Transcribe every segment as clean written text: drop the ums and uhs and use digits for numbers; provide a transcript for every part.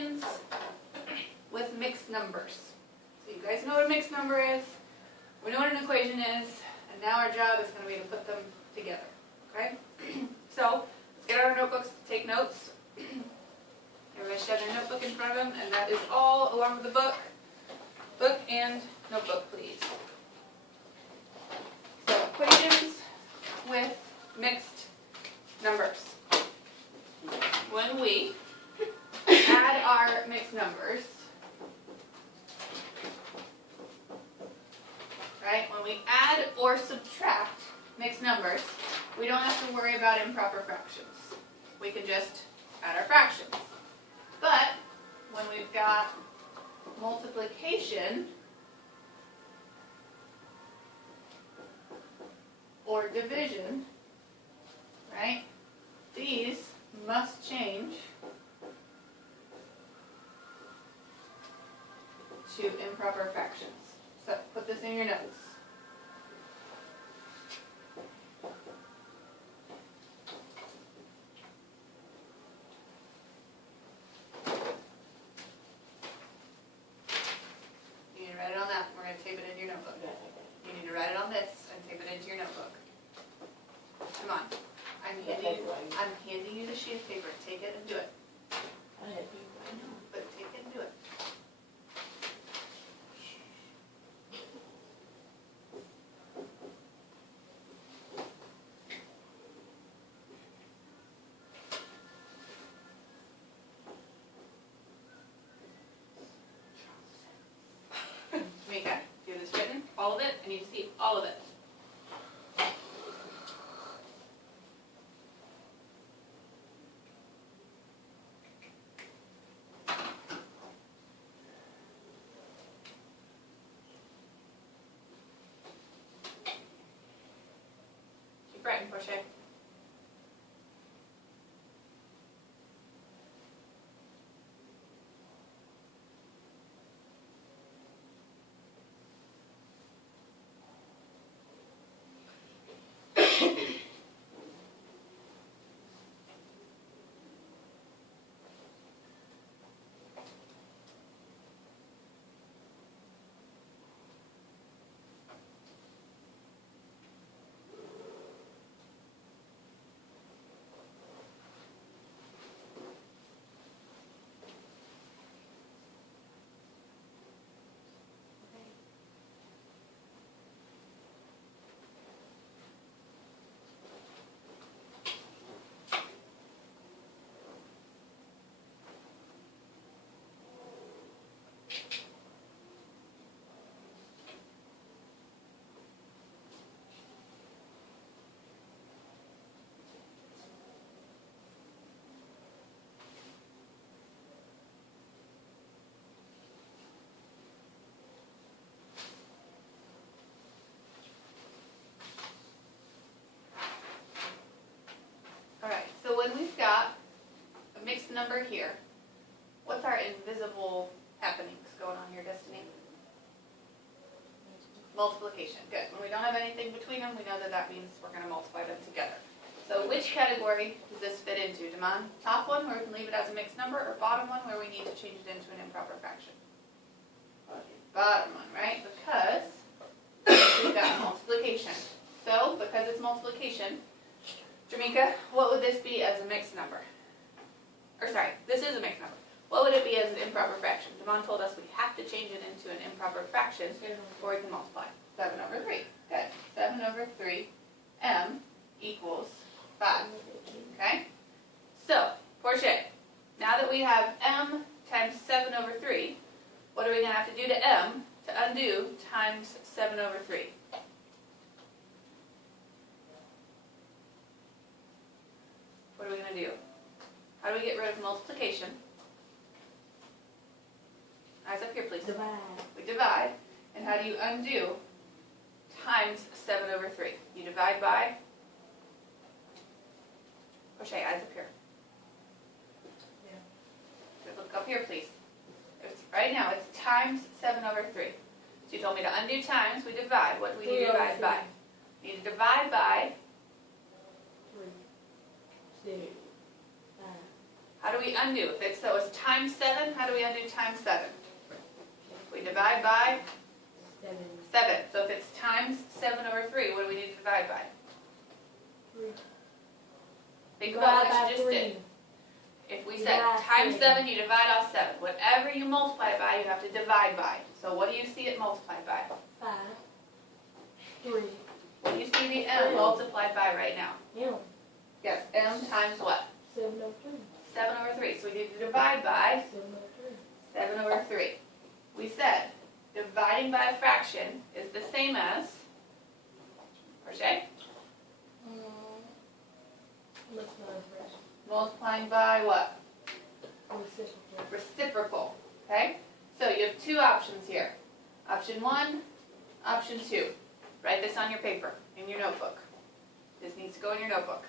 equations with mixed numbers. So you guys know what a mixed number is, we know what an equation is, and now our job is going to be to put them together. Okay? So let's get out our notebooks to take notes. Everybody should have their notebook in front of them, and that is all along with the book. Book and notebook, please. So equations with mixed numbers. When we add our mixed numbers, right? When we add or subtract mixed numbers, we don't have to worry about improper fractions. We can just add our fractions. But when we've got multiplication or division, right? These must change to improper fractions. So put this in your notes. You need to write it on that. We're going to tape it into your notebook. You need to write it on this and tape it into your notebook. Come on. I'm handing you the sheet of paper. Take it and do it. I know. But take it and do it. Tamika, do this written? All of it? I need to see all of it. Keep writing, Portia. So when we've got a mixed number here, what's our invisible happenings going on here, Destiny? Multiplication. Good. When we don't have anything between them, we know that that means we're going to multiply them together. So which category does this fit into, Damon? Top one, where we can leave it as a mixed number, or bottom one, where we need to change it into an improper fraction? Bottom one, right? Because we've got multiplication. So, because it's multiplication, Jamaica, what would this be as a mixed number? Or sorry, this is a mixed number. What would it be as an improper fraction? Damon told us we have to change it into an improper fraction before we can multiply. 7 over 3. Good. 7 over 3 m equals 5. Okay? So, Portia, now that we have m times 7 over 3, what are we going to have to do to m to undo times 7 over 3? What are we going to do? How do we get rid of multiplication? Eyes up here, please. Divide. We divide. And how do you undo times 7 over 3? You divide by? Crochet, eyes up here. Yeah. So look up here, please. Right now, it's times 7 over 3. So you told me to undo times, we divide. What do we need to divide by? We need to divide by? 3, 6, 5. How do do we undo? If it's, so it's times 7, how do we undo times 7? We divide by 7. So if it's times 7 over 3, what do we need to divide by? 3. Think about what you just did. If we said Divide times 7. 7, you divide off 7. Whatever you multiply by, you have to divide by. So what do you see it multiplied by? 5. 3. What do you see the m multiplied by right now? M. Yes, m times what? 7 over 3. 7 over 3. So we need to divide by 7 over 7 over 3. We said dividing by a fraction is the same as, Portia, 3. Looks like fresh. multiplying by what? Reciprocal. Reciprocal. Okay? So you have two options here. Option 1, option 2. Write this on your paper, in your notebook. This needs to go in your notebook.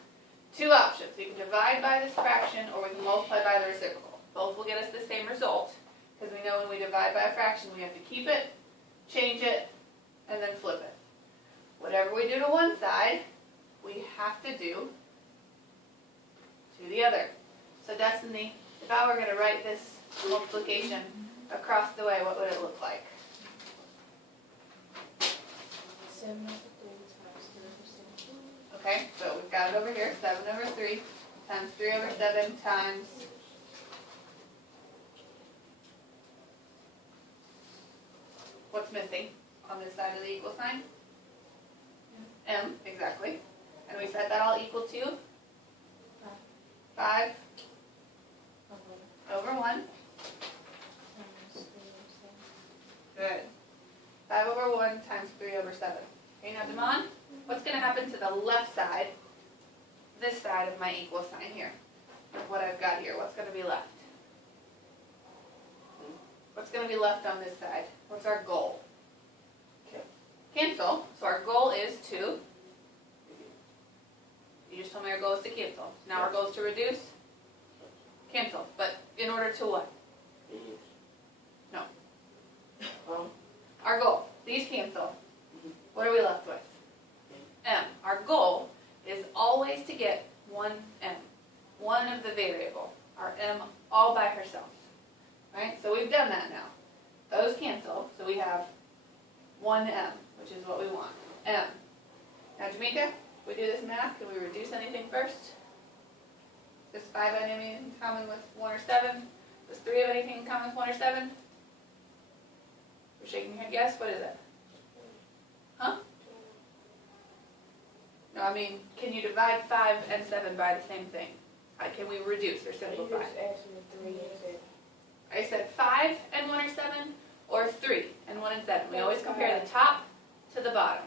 Two options. We can divide by this fraction or we can multiply by the reciprocal. Both will get us the same result because we know when we divide by a fraction we have to keep it, change it, and then flip it. Whatever we do to one side, we have to do to the other. So Destiny, if I were going to write this multiplication across the way, what would it look like? 7 over 3 times 3 over 7. Okay, so we've got it over here, 7 over 3 times 3 over 7 times what's missing on this side of the equal sign? M, exactly. And we set that all equal to 5 over 1. Times 3 over 7. Good. 5 over 1 times 3 over 7. Okay, now Damon, what's going to happen to the left side, this side of my equal sign here? Of what I've got here, what's going to be left? What's going to be left on this side? What's our goal? Cancel. So our goal is to, you just told me our goal is to cancel. Now our goal is to reduce, cancel. But in order to what? No. Our goal, these cancel. What are we left with? M. Our goal is always to get one M, one of the variable, our M all by herself. Right? So we've done that now. Those cancel, so we have one M, which is what we want. M. Now Jamaica, if we do this math, can we reduce anything first? Does 5 have anything in common with 1 or 7? Does 3 have anything in common with 1 or 7? You're shaking your head, yes? What is it? Huh? No, I mean, can you divide 5 and 7 by the same thing? Can we reduce or simplify? You just asked me 3 and 7. I said 5 and 1 are 7, or 3 and 1 and 7. We always compare the top to the bottom.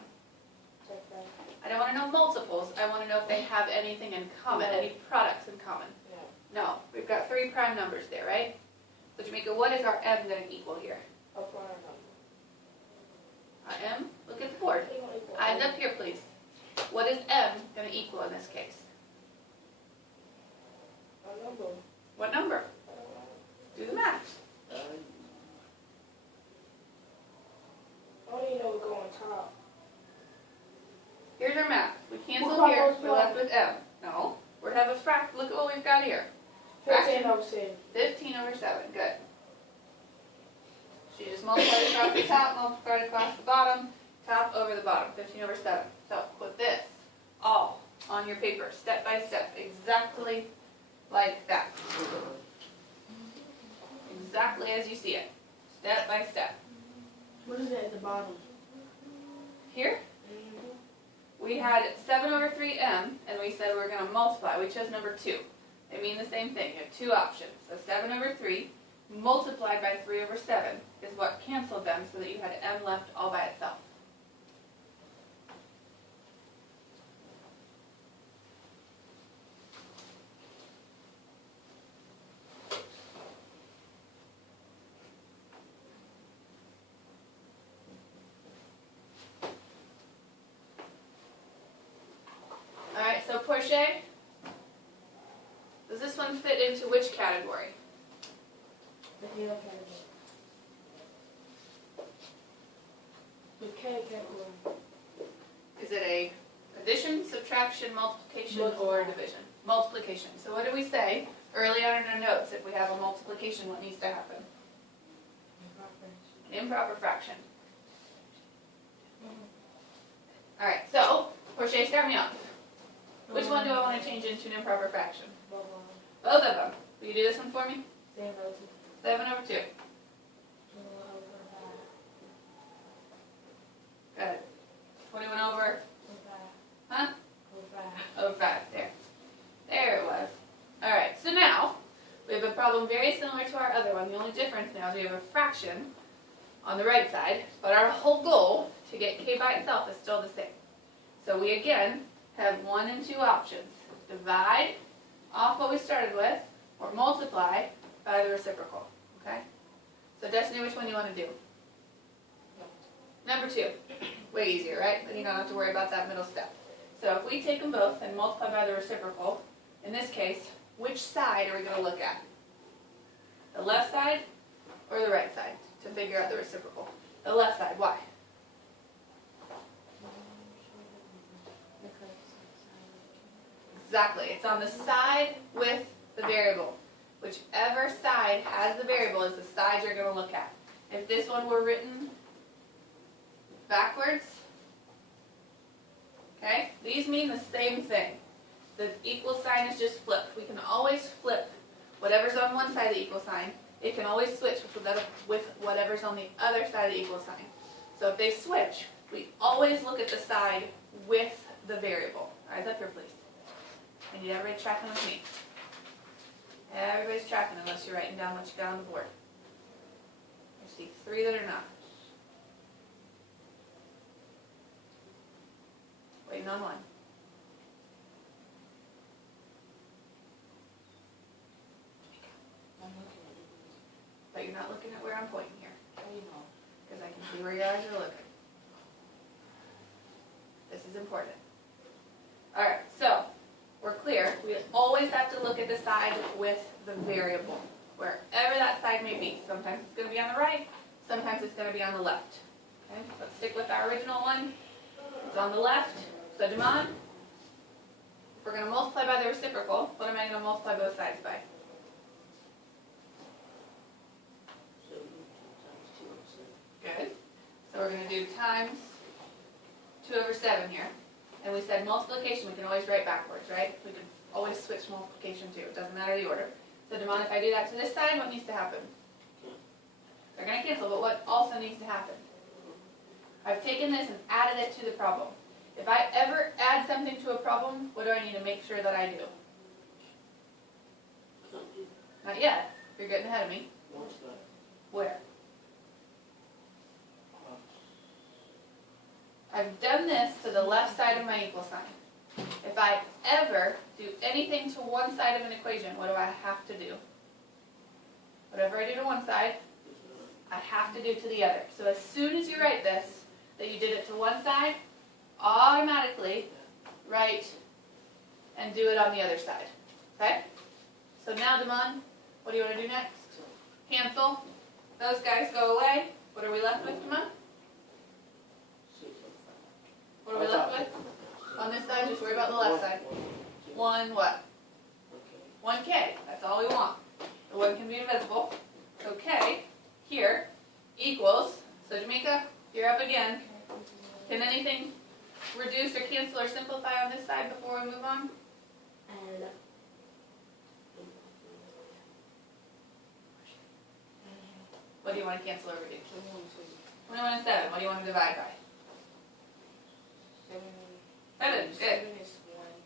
Check that. I don't want to know multiples. I want to know if they have anything in common, No. any products in common. Yeah. No, we've got 3 prime numbers there, right? So Jamaica, what is our M going to equal here? A prime number. Our M, look at the board. They gonna equal Eyes A. up here, please. What is M going to equal in this case? A number. What number? Do the math. I don't even know what's going top. Here's our math. We cancel What here, color is we're left with M. No, we have a fraction. Look at what we've got here. 15 over 7. 15 over 7, good. So you just multiply across the top, multiply across the bottom, top over the bottom, 15 over 7. So put this all on your paper, step by step, exactly like that. Exactly as you see it, step by step. What is that at the bottom? Here, we had 7 over 3m, and we said we were going to multiply. We chose number 2. They mean the same thing. You have two options. So 7 over 3 multiplied by 3 over 7 is what canceled them so that you had m left all by itself. Alright, so Portia, does this one fit into which category? The L category. The K category. Is it a addition, subtraction, multiplication, Multiply. or division? Multiplication. So what do we say Early on in our notes, if we have a multiplication, what needs to happen? An improper fraction. Alright, so, Portia, start me off. Which one do I want to change into an improper fraction? Both of them. Will you do this one for me? 7 over 2. Good. 21 over? Huh? Over 5. There. There it was. Alright, so now, we have a problem very similar to our other one. The only difference now is we have a fraction on the right side, but our whole goal to get k by itself is still the same. So we again have 1 and 2 options. Divide off what we started with, or multiply by the reciprocal. Okay? So Destiny, which one do you want to do? Number 2. Way easier, right? Then you don't have to worry about that middle step. So if we take them both and multiply by the reciprocal, in this case, which side are we going to look at? The left side or the right side to figure out the reciprocal? The left side. Why? Exactly. It's on the side with the variable. Whichever side has the variable is the side you're going to look at. If this one were written backwards, okay, these mean the same thing. The equal sign is just flipped. We can always flip whatever's on one side of the equal sign. It can always switch with whatever's on the other side of the equal sign. So if they switch, we always look at the side with the variable. Eyes up here, please. I need everybody tracking with me. Everybody's tracking unless you're writing down what you got on the board. I see 3 that are not. Waiting on 1. But you're not looking at where I'm pointing here. Because I can see where your eyes are looking. This is important. Alright, so we're clear. We always have to look at the side with the variable, wherever that side may be. Sometimes it's going to be on the right, sometimes it's going to be on the left. Okay, let's stick with our original one. It's on the left. So Damon, if we're going to multiply by the reciprocal, what am I going to multiply both sides by? Good. So we're going to do times 2 over 7 here. And we said multiplication, we can always write backwards, right? We can always switch multiplication too. It doesn't matter the order. So Damon, if I do that to this side, what needs to happen? They're going to cancel, but what also needs to happen? I've taken this and added it to the problem. If I ever add something to a problem, what do I need to make sure that I do? Not yet. You're getting ahead of me. Where? I've done this to the left side of my equal sign. If I ever do anything to one side of an equation, what do I have to do? Whatever I do to one side, I have to do to the other. So as soon as you write this, that you did it to one side, automatically write and do it on the other side. Okay? So now, Damon, what do you want to do next? Cancel. Those guys go away. What are we left with, Damon? What are we left with? On this side, just worry about the left side. 1 what? 1k. That's all we want. The 1 can be divisible. So k here equals, so Jamaica, you're up again. Can anything reduce or cancel or simplify on this side before we move on? What do you want to cancel or reduce? 21 and 7. What do you want to divide by? 7. Good.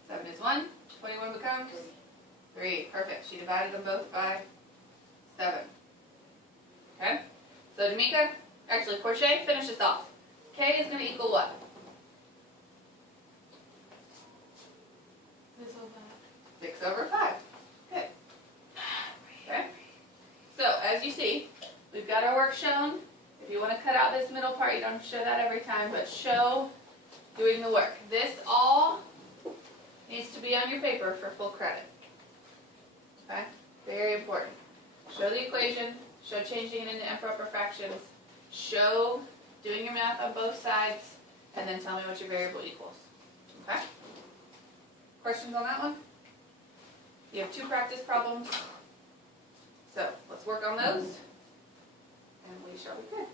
7 is 1. 21 becomes 3. Perfect. She divided them both by 7. Okay? So Jamaica, actually Portia, finish this off. K is going to equal what? 6 over 5. Good. Okay? So, as you see, we've got our work shown. If you want to cut out this middle part, you don't have to show that every time, but show doing the work. This all needs to be on your paper for full credit. Okay? Very important. Show the equation, show changing it into improper fractions, show doing your math on both sides, and then tell me what your variable equals. Okay? Questions on that one? You have 2 practice problems. So let's work on those, and we shall be good.